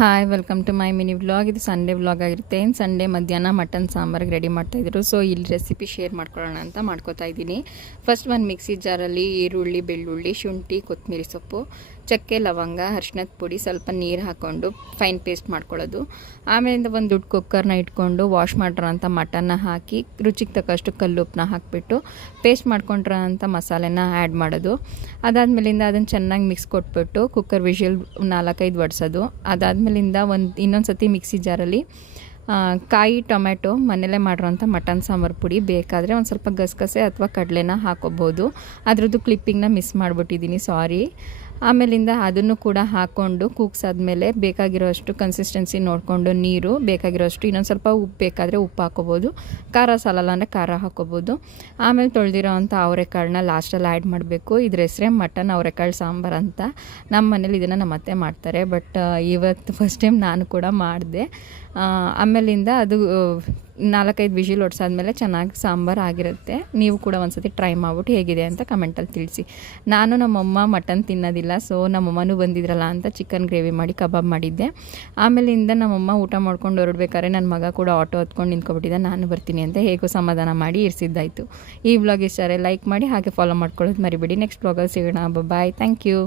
Hi welcome to my mini vlog. ಇದು Sunday vlog ಆಗಿರುತ್ತೆ. Sunday ಮಧ್ಯಾಹ್ನ ಮಟನ್ ಸಾಂಬಾರಿಗೆ ರೆಡಿ ಮಾಡ್ತಾಯಿದ್ರು. ಸೊ ಇಲ್ಲಿ ರೆಸಿಪಿ ಶೇರ್ ಮಾಡ್ಕೊಳ್ಳೋಣ ಅಂತ ಮಾಡ್ಕೋತಾ ಇದ್ದೀನಿ. ಫಸ್ಟ್ ಒಂದು ಮಿಕ್ಸಿ ಜಾರಲ್ಲಿ ಈರುಳ್ಳಿ, ಬೆಳ್ಳುಳ್ಳಿ, ಶುಂಠಿ, ಕೊತ್ತಂಬರಿ ಸೊಪ್ಪು, ಚಕ್ಕೆ, ಲವಂಗ, ಅರಿಶಿನದ ಪುಡಿ, ಸ್ವಲ್ಪ ನೀರು ಹಾಕ್ಕೊಂಡು ಫೈನ್ ಪೇಸ್ಟ್ ಮಾಡ್ಕೊಳ್ಳೋದು. ಆಮೇಲಿಂದ ಒಂದು ದೊಡ್ಡ ಕುಕ್ಕರ್ನ ಇಟ್ಕೊಂಡು ವಾಶ್ ಮಾಡಿರೋಂಥ ಮಟನ್ನ ಹಾಕಿ ರುಚಿಗೆ ತಕ್ಕಷ್ಟು ಕಲ್ಲುಪ್ಪನ್ನ ಹಾಕಿಬಿಟ್ಟು ಪೇಸ್ಟ್ ಮಾಡ್ಕೊಂಡಿರೋಂಥ ಮಸಾಲೆನ ಆ್ಯಡ್ ಮಾಡೋದು. ಅದಾದಮೇಲಿಂದ ಅದನ್ನು ಚೆನ್ನಾಗಿ ಮಿಕ್ಸ್ ಕೊಟ್ಬಿಟ್ಟು ಕುಕ್ಕರ್ ವಿಷಲ್ 4-5 ಹೊಡ್ಸೋದು. ಅದಾದಮೇಲಿಂದ ಇನ್ನೊಂದು ಸತಿ ಮಿಕ್ಸಿ ಜಾರಲ್ಲಿ ಕಾಯಿ, ಟೊಮೆಟೊ, ಮನೆಯಲ್ಲೇ ಮಾಡಿರೋಂಥ ಮಟನ್ ಸಾಂಬಾರು ಪುಡಿ, ಬೇಕಾದರೆ ಒಂದು ಸ್ವಲ್ಪ ಗಸಗಸೆ ಅಥವಾ ಕಡಲೆನ ಹಾಕೋಬೋದು. ಅದರದ್ದು ಕ್ಲಿಪ್ಪಿಂಗ್ನ ಮಿಸ್ ಮಾಡಿಬಿಟ್ಟಿದ್ದೀನಿ, ಸಾರಿ. ಆಮೇಲಿಂದ ಅದನ್ನು ಕೂಡ ಹಾಕ್ಕೊಂಡು ಕೂಗ್ಸಾದ್ಮೇಲೆ ಬೇಕಾಗಿರೋಷ್ಟು ಕನ್ಸಿಸ್ಟೆನ್ಸಿ ನೋಡಿಕೊಂಡು ನೀರು ಬೇಕಾಗಿರೋಷ್ಟು, ಇನ್ನೊಂದು ಸ್ವಲ್ಪ ಉಪ್ಪು ಬೇಕಾದರೆ ಉಪ್ಪು ಹಾಕೋಬೋದು, ಖಾರ ಸಾಲಲ್ಲ ಅಂದರೆ ಖಾರ ಹಾಕೋಬೋದು. ಆಮೇಲೆ ತೊಳೆದಿರೋ ಅಂಥ ಅವರೆಕಾಳನ್ನ ಲಾಸ್ಟಲ್ಲಿ ಆ್ಯಡ್ ಮಾಡಬೇಕು. ಇದ್ರ ಹೆಸರೇ ಮಟನ್ ಅವರೆಕಾಳು ಸಾಂಬಾರು ಅಂತ. ನಮ್ಮ ಮನೇಲಿ ಇದನ್ನು ನಮ್ಮ ಅತ್ತೆ ಮಾಡ್ತಾರೆ, ಬಟ್ ಇವತ್ತು ಫಸ್ಟ್ ಟೈಮ್ ನಾನು ಕೂಡ ಮಾಡಿದೆ. ಆಮೇಲಿಂದ ಅದು 4-5 ವಿಷಿಲ್ ಹೊಡ್ಸಾದ್ಮೇಲೆ ಚೆನ್ನಾಗಿ ಸಾಂಬಾರು ಆಗಿರುತ್ತೆ. ನೀವು ಕೂಡ ಒಂದ್ಸತಿ ಟ್ರೈ ಮಾಡ್ಬಿಟ್ಟು ಹೇಗಿದೆ ಅಂತ ಕಮೆಂಟಲ್ಲಿ ತಿಳಿಸಿ. ನಾನು ನಮ್ಮಮ್ಮ ಮಟನ್ ತಿನ್ನೋದಿಲ್ಲ, ಸೊ ನಮ್ಮಮ್ಮನೂ ಬಂದಿದ್ರಲ್ಲ ಅಂತ ಚಿಕನ್ ಗ್ರೇವಿ ಮಾಡಿ ಕಬಾಬ್ ಮಾಡಿದ್ದೆ. ಆಮೇಲಿಂದ ನಮ್ಮಮ್ಮ ಊಟ ಮಾಡ್ಕೊಂಡು ಹೊರಡ್ಬೇಕಾದ್ರೆ ನನ್ನ ಮಗ ಕೂಡ ಆಟೋ ಹೊತ್ಕೊಂಡು ನಿಂತ್ಕೊಬಿಟ್ಟಿದ್ದೆ. ನಾನು ಬರ್ತೀನಿ ಅಂತ ಹೇಗೋ ಸಮಾಧಾನ ಮಾಡಿ ಇರಿಸಿದ್ದಾಯಿತು. ಈ ವ್ಲಾಗ್ ಇಷ್ಟ ಲೈಕ್ ಮಾಡಿ, ಹಾಗೆ ಫಾಲೋ ಮಾಡ್ಕೊಳ್ಳೋದು ಮರಿಬೇಡಿ. ನೆಕ್ಸ್ಟ್ ವ್ಲಾಗಲ್ಲಿ ಸಿಗೋಣ. ಬಾಯ್, ಥ್ಯಾಂಕ್ ಯು.